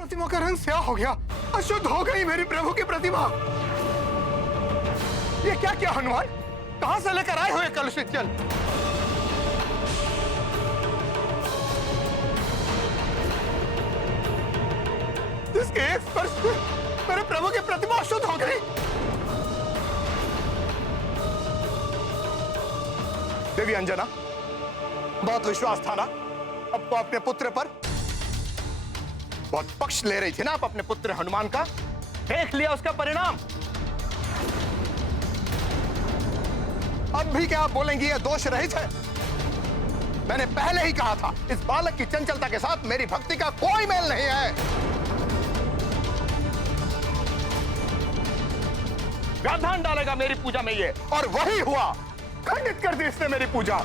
प्रतिमा का रंग स्याह हो गया, अशुद्ध हो गई मेरी प्रभु की प्रतिमा। ये क्या किया हनुमान? कहां से लेकर आए हो ये कलुषित जल? जिसके एक स्पर्श से मेरे प्रभु की प्रतिमा अशुद्ध हो गई। देवी अंजना, बहुत विश्वास था ना अब तो अपने पुत्र पर? बहुत पक्ष ले रही थी ना आप अपने पुत्र हनुमान का? देख लिया उसका परिणाम। अब भी क्या आप बोलेंगी ये दोष रहित है? मैंने पहले ही कहा था इस बालक की चंचलता के साथ मेरी भक्ति का कोई मेल नहीं है। व्यवधान डालेगा मेरी पूजा में ये, और वही हुआ। खंडित कर दी इसने मेरी पूजा।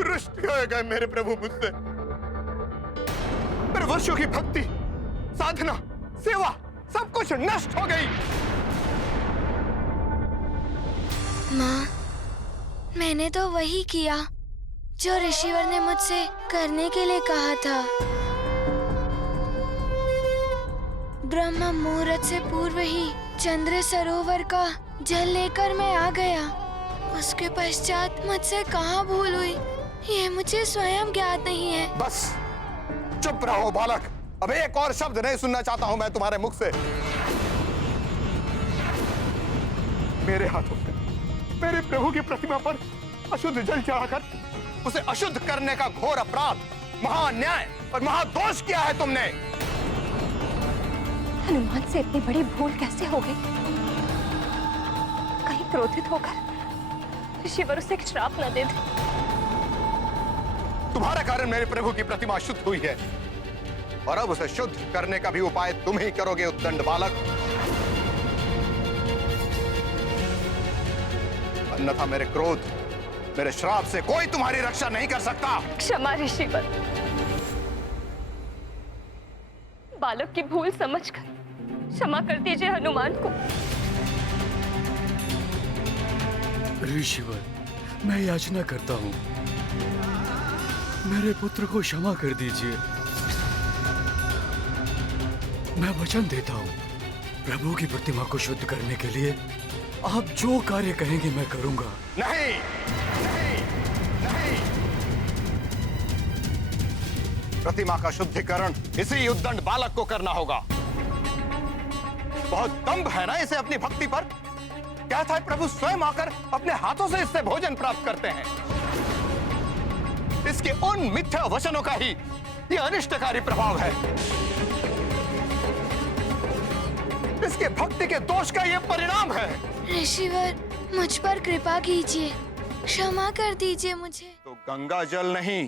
रुष्ट हो गए मेरे प्रभु मुझसे। मेरे वर्षों की भक्ति, साधना, सेवा सब कुछ नष्ट हो गई। माँ, मैंने तो वही किया जो ऋषिवर ने मुझसे करने के लिए कहा था। ब्रह्म मुहूर्त से पूर्व ही चंद्र सरोवर का जल लेकर मैं आ गया। उसके पश्चात मुझसे कहाँ भूल हुई ये मुझे स्वयं ज्ञात नहीं है। बस चुप रहो बालक, अब एक और शब्द नहीं सुनना चाहता हूं मैं तुम्हारे मुख से। मेरे हाथों से मेरे प्रभु की प्रतिमा पर अशुद्ध जल चढ़ाकर उसे अशुद्ध करने का घोर अपराध, महाअन्याय और महादोष किया है तुमने। हनुमान से इतनी बड़ी भूल कैसे हो गई? कहीं क्रोधित होकर ऋषिवर उसे एक श्राप न दे दे। तुम्हारे कारण मेरे प्रभु की प्रतिमा शुद्ध हुई है, और अब उसे शुद्ध करने का भी उपाय तुम ही करोगे उद्दंड बालक। अन्यथा मेरे क्रोध, मेरे श्राप से कोई तुम्हारी रक्षा नहीं कर सकता। क्षमा ऋषिवर, बालक की भूल समझकर क्षमा कर दीजिए हनुमान को। ऋषिवर, मैं याचना करता हूँ, मेरे पुत्र को क्षमा कर दीजिए। मैं वचन देता हूँ, प्रभु की प्रतिमा को शुद्ध करने के लिए आप जो कार्य कहेंगे मैं करूंगा। नहीं, नहीं, नहीं। प्रतिमा का शुद्धिकरण इसी उद्दंड बालक को करना होगा। बहुत दंभ है ना इसे अपनी भक्ति पर। क्या था प्रभु स्वयं आकर अपने हाथों से इससे भोजन प्राप्त करते हैं। इसके उन मिथ्या वचनों का ही ये अनिष्टकारी प्रभाव है। इसके भक्ति के दोष का ये परिणाम है। ऋषिवर, मुझ पर कृपा कीजिए, क्षमा कर दीजिए मुझे। तो गंगा जल नहीं,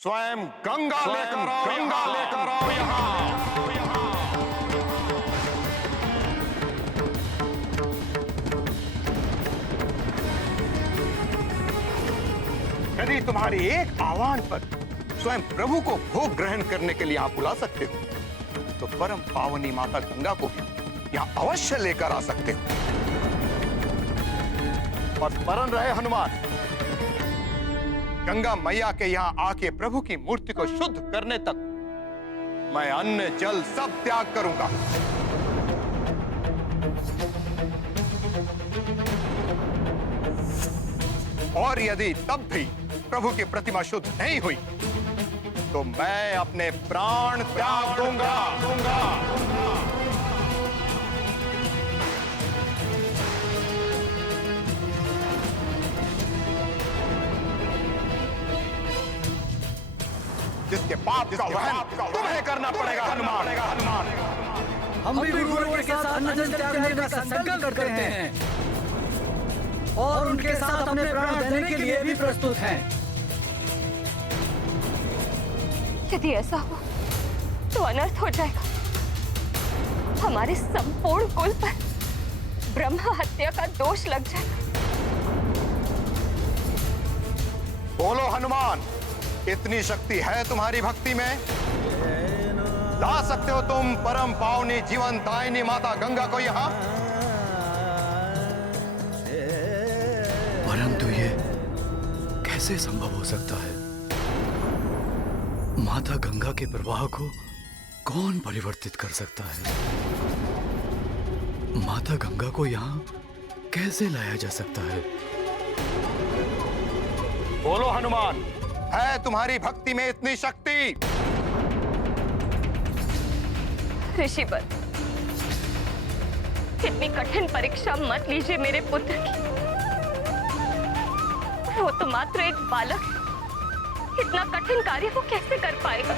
स्वयं गंगा लेकर आओ, गंगा लेकर आओ यहाँ। यदि तुम्हारी एक आह्वान पर स्वयं प्रभु को भोग ग्रहण करने के लिए आप बुला सकते हो, तो परम पावनी माता गंगा को यहाँ अवश्य लेकर आ सकते हो। और स्मरण रहे हनुमान, गंगा मैया के यहाँ आके प्रभु की मूर्ति को शुद्ध करने तक मैं अन्न जल सब त्याग करूंगा। और यदि तब भी प्रभु की प्रतिमा शुद्ध नहीं हुई तो मैं अपने प्राण त्याग दूंगा। जिसके पाप का वहन तुम्हें करना पड़ेगा हनुमान। हम भी गुरुओं के साथ अन्न जल त्यागने का संकल्प करते हैं और उनके साथ अपने प्राण देने के लिए भी प्रस्तुत हैं। यदि ऐसा हो तो अनर्थ हो जाएगा। हमारे संपूर्ण कुल पर ब्रह्म हत्या का दोष लग जाएगा। बोलो हनुमान, इतनी शक्ति है तुम्हारी भक्ति में? ला सकते हो तुम परम पावनी जीवन दायिनी माता गंगा को यहाँ? परंतु ये कैसे संभव हो सकता है? माता गंगा के प्रवाह को कौन परिवर्तित कर सकता है? माता गंगा को यहाँ कैसे लाया जा सकता है? बोलो हनुमान, है तुम्हारी भक्ति में इतनी शक्ति? ऋषिवर, इतनी कठिन परीक्षा मत लीजिए मेरे पुत्र की। वो तो मात्र एक बालक है। इतना कठिन कार्य वो कैसे कर पाएगा?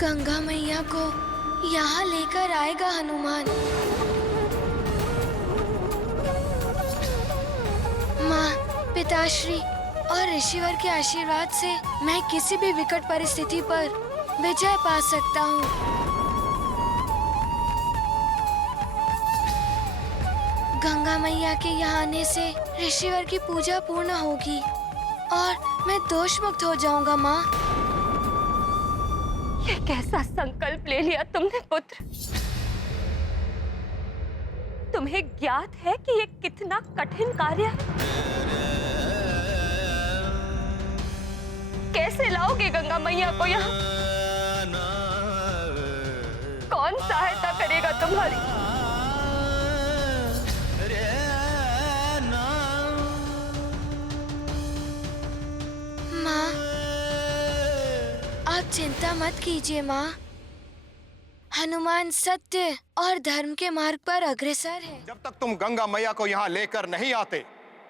गंगा मैया को यहाँ लेकर आएगा हनुमान। माँ, पिताश्री और ऋषिवर के आशीर्वाद से मैं किसी भी विकट परिस्थिति पर विजय पा सकता हूँ। गंगा मैया के यहाँ आने से ऋषिवर की पूजा पूर्ण होगी और मैं दोष मुक्त हो जाऊंगा। माँ, ये कैसा संकल्प ले लिया तुमने पुत्र? तुम्हें ज्ञात है कि ये कितना कठिन कार्य है? कैसे लाओगे गंगा मैया को यहाँ? कौन सहायता करेगा तुम्हारी? माँ, आप चिंता मत कीजिए माँ। हनुमान सत्य और धर्म के मार्ग पर अग्रसर है। जब तक तुम गंगा मैया को यहाँ लेकर नहीं आते,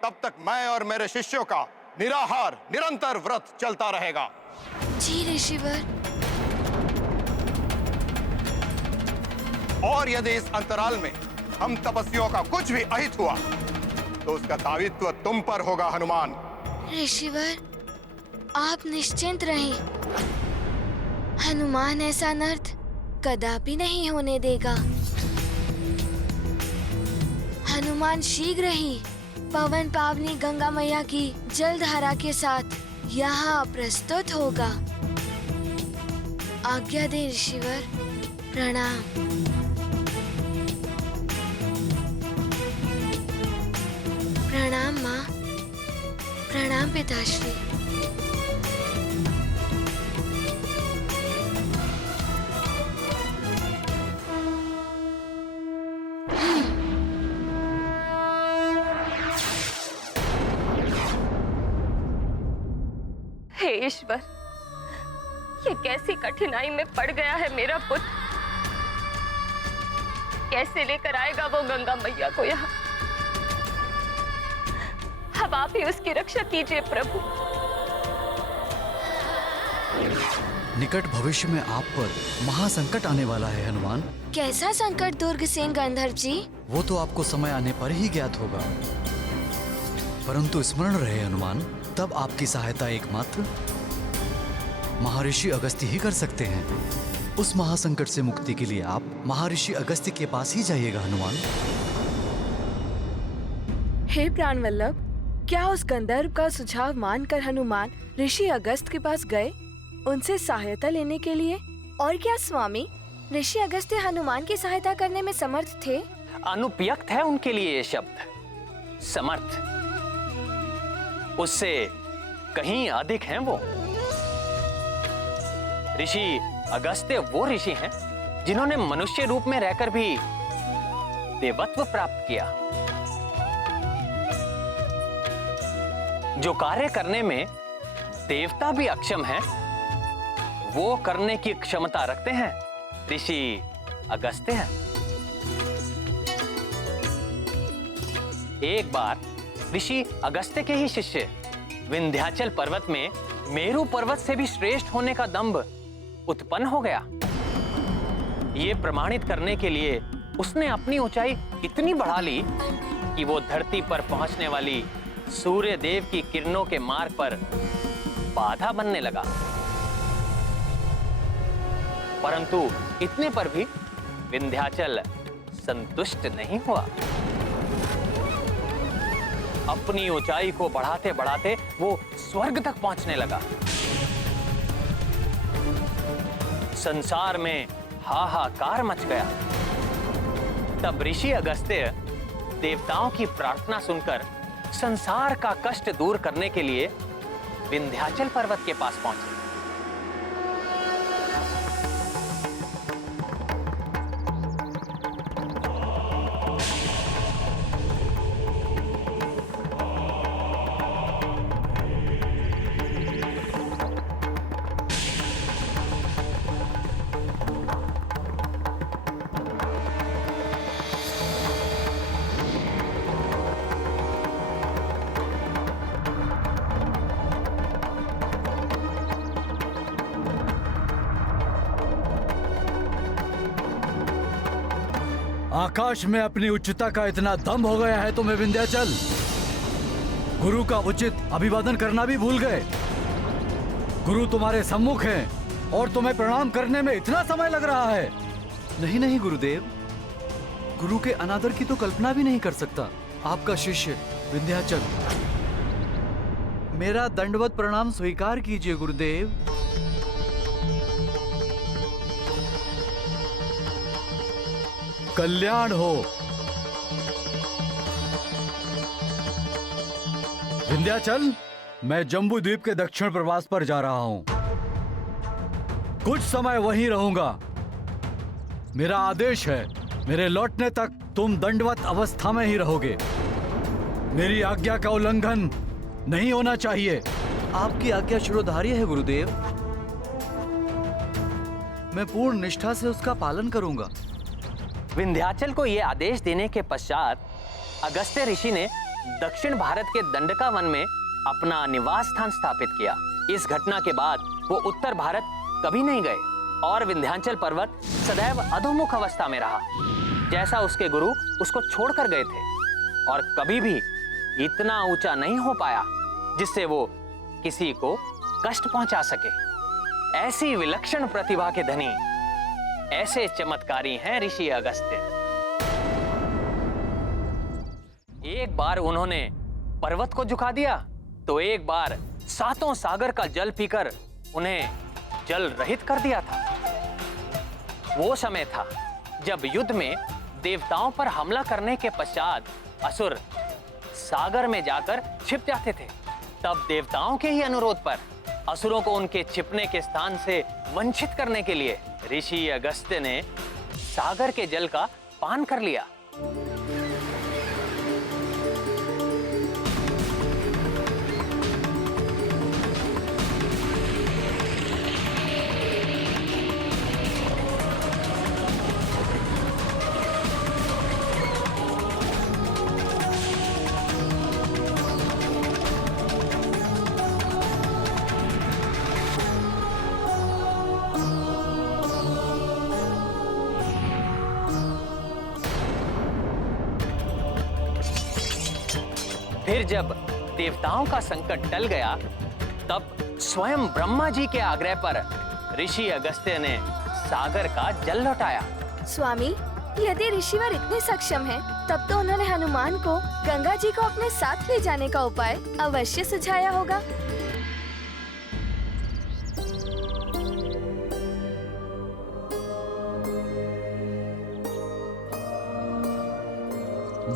तब तक मैं और मेरे शिष्यों का निराहार निरंतर व्रत चलता रहेगा। जी ऋषिवर। और यदि इस अंतराल में हम तपस्वियों का कुछ भी अहित हुआ, तो उसका दायित्व तुम पर होगा हनुमान। ऋषिवर, आप निश्चिंत रहें। हनुमान ऐसा अनर्थ कदापि नहीं होने देगा। हनुमान शीघ्र ही पवन पावनी गंगा मैया की जलधारा के साथ यहाँ प्रस्तुत होगा। आज्ञा दे ऋषिवर। प्रणाम। प्रणाम माँ। प्रणाम पिताश्री। हे ईश्वर, ये कैसी कठिनाई में पड़ गया है मेरा पुत्र। कैसे लेकर आएगा वो गंगा मैया को यहाँ? अब आप ही उसकी रक्षा कीजिए प्रभु। निकट भविष्य में आप पर महासंकट आने वाला है हनुमान। कैसा संकट दुर्गसेन गंधर्व जी? वो तो आपको समय आने पर ही ज्ञात होगा, परंतु स्मरण रहे हनुमान, तब आपकी सहायता एकमात्र महर्षि अगस्त्य ही कर सकते हैं। उस महासंकट से मुक्ति के लिए आप महर्षि अगस्त्य के पास ही जाइएगा हनुमान। हे प्राणवल्लभ, क्या उस गंधर्व का सुझाव मानकर हनुमान ऋषि अगस्त के पास गए उनसे सहायता लेने के लिए? और क्या स्वामी, ऋषि अगस्त्य हनुमान की सहायता करने में समर्थ थे? अनुपयुक्त है उनके लिए ये शब्द, समर्थ। उससे कहीं अधिक हैं वो। ऋषि अगस्त्य वो ऋषि हैं जिन्होंने मनुष्य रूप में रहकर भी देवत्व प्राप्त किया। जो कार्य करने में देवता भी अक्षम है, वो करने की क्षमता रखते हैं ऋषि अगस्त्य हैं। एक बार ऋषि अगस्त्य के ही शिष्य विंध्याचल पर्वत में मेरु पर्वत से भी श्रेष्ठ होने का दंभ उत्पन्न हो गया। ये प्रमाणित करने के लिए उसने अपनी ऊंचाई इतनी बढ़ा ली कि वो धरती पर पहुंचने वाली सूर्य देव की किरणों के मार्ग पर बाधा बनने लगा। परंतु इतने पर भी विंध्याचल संतुष्ट नहीं हुआ। अपनी ऊंचाई को बढ़ाते बढ़ाते वो स्वर्ग तक पहुंचने लगा। संसार में हाहाकार मच गया। तब ऋषि अगस्त्य देवताओं की प्रार्थना सुनकर संसार का कष्ट दूर करने के लिए विंध्याचल पर्वत के पास पहुंचे। आकाश में अपनी उच्चता का इतना दम हो गया है तुम्हें विंध्याचल। गुरु का उचित अभिवादन करना भी भूल गए। गुरु तुम्हारे सम्मुख हैं और तुम्हें प्रणाम करने में इतना समय लग रहा है। नहीं नहीं गुरुदेव, गुरु के अनादर की तो कल्पना भी नहीं कर सकता। आपका शिष्य विंध्याचल। मेरा दंडवत प्रणाम स्वीकार कीजिए गुरुदेव। कल्याण हो। विंध्याचल, मैं जम्बू द्वीप के दक्षिण प्रवास पर जा रहा हूं। कुछ समय वहीं रहूंगा। मेरा आदेश है, मेरे लौटने तक तुम दंडवत अवस्था में ही रहोगे। मेरी आज्ञा का उल्लंघन नहीं होना चाहिए। आपकी आज्ञा शिरोधार्य है गुरुदेव। मैं पूर्ण निष्ठा से उसका पालन करूंगा। विंध्याचल को यह आदेश देने के पश्चात अगस्त्य ऋषि ने दक्षिण भारत के दंडका वन में अपना निवास स्थान स्थापित किया। इस घटना के बाद वो उत्तर भारत कभी नहीं गए और विंध्याचल पर्वत सदैव अधोमुख अवस्था में रहा, जैसा उसके गुरु उसको छोड़कर गए थे, और कभी भी इतना ऊंचा नहीं हो पाया जिससे वो किसी को कष्ट पहुंचा सके। ऐसी विलक्षण प्रतिभा के धनी, ऐसे चमत्कारी हैं ऋषि अगस्त्य। एक बार उन्होंने पर्वत को झुका दिया, तो एक बार सातों सागर का जल पीकर उन्हें जल रहित कर दिया था। वो समय था जब युद्ध में देवताओं पर हमला करने के पश्चात असुर सागर में जाकर छिप जाते थे। तब देवताओं के ही अनुरोध पर असुरों को उनके छिपने के स्थान से वंचित करने के लिए ऋषि अगस्त्य ने सागर के जल का पान कर लिया। फिर जब देवताओं का संकट टल गया, तब स्वयं ब्रह्मा जी के आग्रह पर ऋषि अगस्त्य ने सागर का जल लौटाया। स्वामी, यदि ऋषिवर इतने सक्षम हैं, तब तो उन्होंने हनुमान को गंगा जी को अपने साथ ले जाने का उपाय अवश्य सुझाया होगा।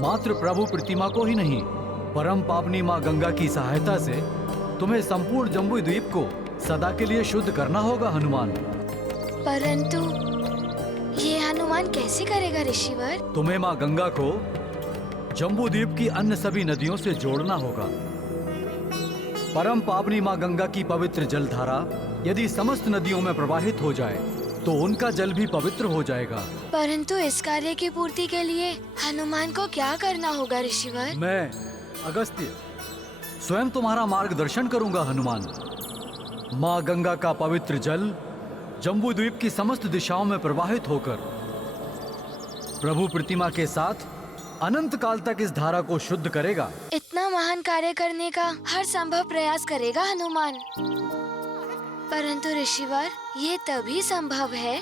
मात्र प्रभु प्रतिमा को ही नहीं, परम पावनी माँ गंगा की सहायता से तुम्हें संपूर्ण जम्बू द्वीप को सदा के लिए शुद्ध करना होगा हनुमान। परंतु ये हनुमान कैसे करेगा ऋषिवर? तुम्हें माँ गंगा को जम्बू द्वीप की अन्य सभी नदियों से जोड़ना होगा। परम पावनी माँ गंगा की पवित्र जलधारा यदि समस्त नदियों में प्रवाहित हो जाए तो उनका जल भी पवित्र हो जाएगा। परंतु इस कार्य की पूर्ति के लिए हनुमान को क्या करना होगा ऋषिवर? मैं अगस्त्य स्वयं तुम्हारा मार्गदर्शन करूंगा हनुमान। माँ गंगा का पवित्र जल जम्बू द्वीप की समस्त दिशाओं में प्रवाहित होकर प्रभु प्रतिमा के साथ अनंत काल तक इस धारा को शुद्ध करेगा। इतना महान कार्य करने का हर संभव प्रयास करेगा हनुमान। परंतु ऋषिवर, ये तभी संभव है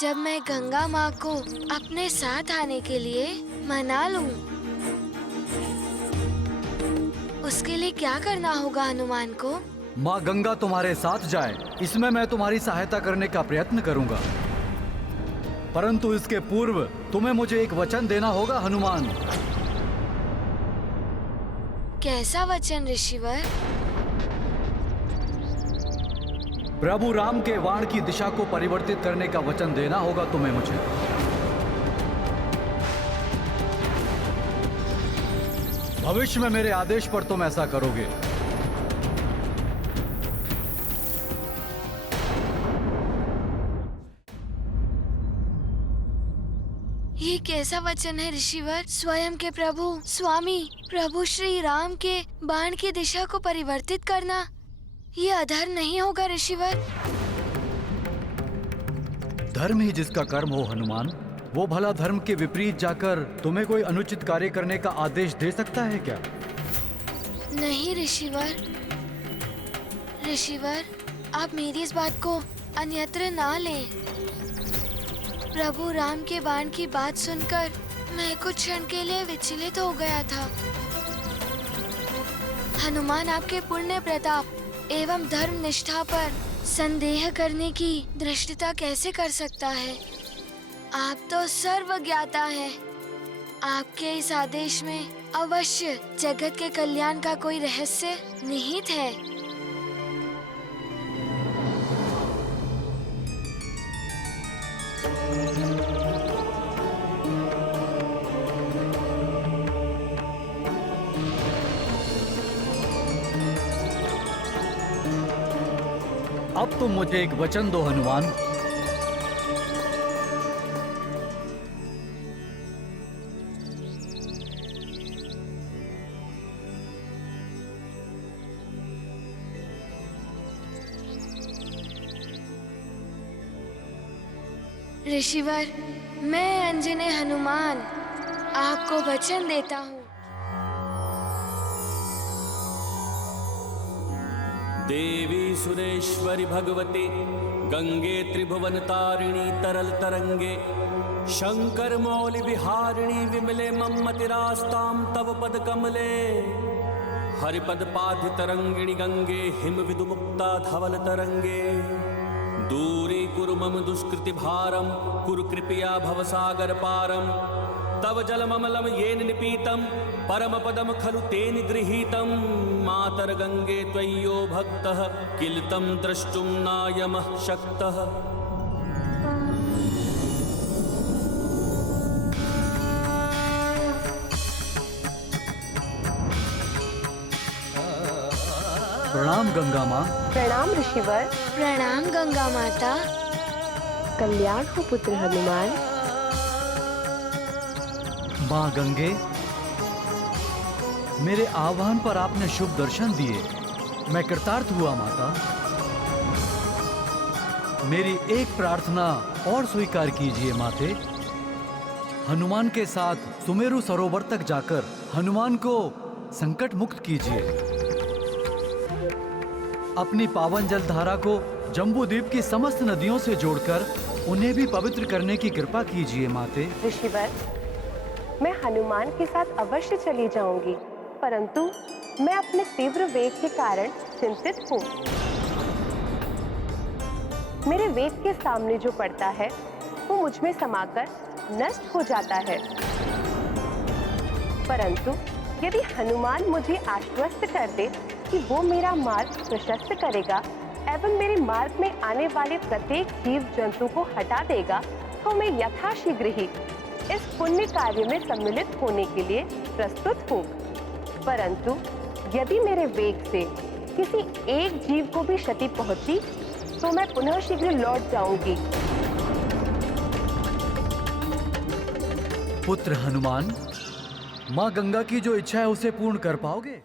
जब मैं गंगा माँ को अपने साथ आने के लिए मना लूं। उसके लिए क्या करना होगा हनुमान को? माँ गंगा तुम्हारे साथ जाए, इसमें मैं तुम्हारी सहायता करने का प्रयत्न करूंगा। परंतु इसके पूर्व तुम्हें मुझे एक वचन देना होगा हनुमान। कैसा वचन ऋषिवर? प्रभु राम के वाण की दिशा को परिवर्तित करने का वचन देना होगा तुम्हें मुझे। भविष्य में मेरे आदेश पर तुम ऐसा करोगे। ये कैसा वचन है ऋषिवर? स्वयं के प्रभु स्वामी प्रभु श्री राम के बाण की दिशा को परिवर्तित करना, ये अधर्म नहीं होगा ऋषिवर? धर्म ही जिसका कर्म हो हनुमान, वो भला धर्म के विपरीत जाकर तुम्हें कोई अनुचित कार्य करने का आदेश दे सकता है क्या? नहीं ऋषिवर। ऋषिवर, आप मेरी इस बात को अन्यत्र ना लें। प्रभु राम के बाण की बात सुनकर मैं कुछ क्षण के लिए विचलित हो गया था। हनुमान आपके पुण्य प्रताप एवं धर्म निष्ठा पर संदेह करने की धृष्टता कैसे कर सकता है? आप तो सर्वज्ञाता हैं। आपके इस आदेश में अवश्य जगत के कल्याण का कोई रहस्य निहित है। अब तुम मुझे एक वचन दो हनुमान। ऋषिवर, मैं अंजने हनुमान आपको वचन देता हूँ। देवी सुरेश्वरी भगवती गंगे त्रिभुवन तारिणी तरल तरंगे शंकर मौलि विहारिणी विमले मम्मतिरास्तां तव पद कमले हरिपद पाधि तरंगिणी गंगे हिम विदु मुक्ता धवल तरंगे दूरी कुरु मम दुष्कृति भारम कुरु कृपया भवसागर पारम तव जलममलम येन निपीतम परम पदम खलु तेन गृहीतम मातर गंगे त्वय्यो भक्तः किल तं द्रष्टुं नायमः शक्तः। प्रणाम गंगा माँ। प्रणाम ऋषिवर। प्रणाम गंगा माता। कल्याण हो पुत्र हनुमान। माँ गंगे, मेरे आह्वान पर आपने शुभ दर्शन दिए, मैं कृतार्थ हुआ माता। मेरी एक प्रार्थना और स्वीकार कीजिए माते। हनुमान के साथ सुमेरु सरोवर तक जाकर हनुमान को संकट मुक्त कीजिए। अपनी पावन जल धारा को जम्बू द्वीप की समस्त नदियों से जोड़कर उन्हें भी पवित्र करने की कृपा कीजिए माते। ऋषिवर, मैं हनुमान के साथ अवश्य चली जाऊंगी, परंतु मैं अपने तीव्र वेग के कारण चिंतित हूँ। मेरे वेग के सामने जो पड़ता है वो मुझ में समाकर नष्ट हो जाता है, परंतु यदि हनुमान मुझे आश्वस्त कर दे कि वो मेरा मार्ग प्रशस्त करेगा एवं मेरे मार्ग में आने वाले प्रत्येक जीव जंतु को हटा देगा, तो मैं यथाशीघ्र ही इस पुण्य कार्य में सम्मिलित होने के लिए प्रस्तुत हूँ। परंतु यदि मेरे वेग से किसी एक जीव को भी क्षति पहुंची तो मैं पुनः शीघ्र लौट जाऊंगी। पुत्र हनुमान, माँ गंगा की जो इच्छा है उसे पूर्ण कर पाओगे?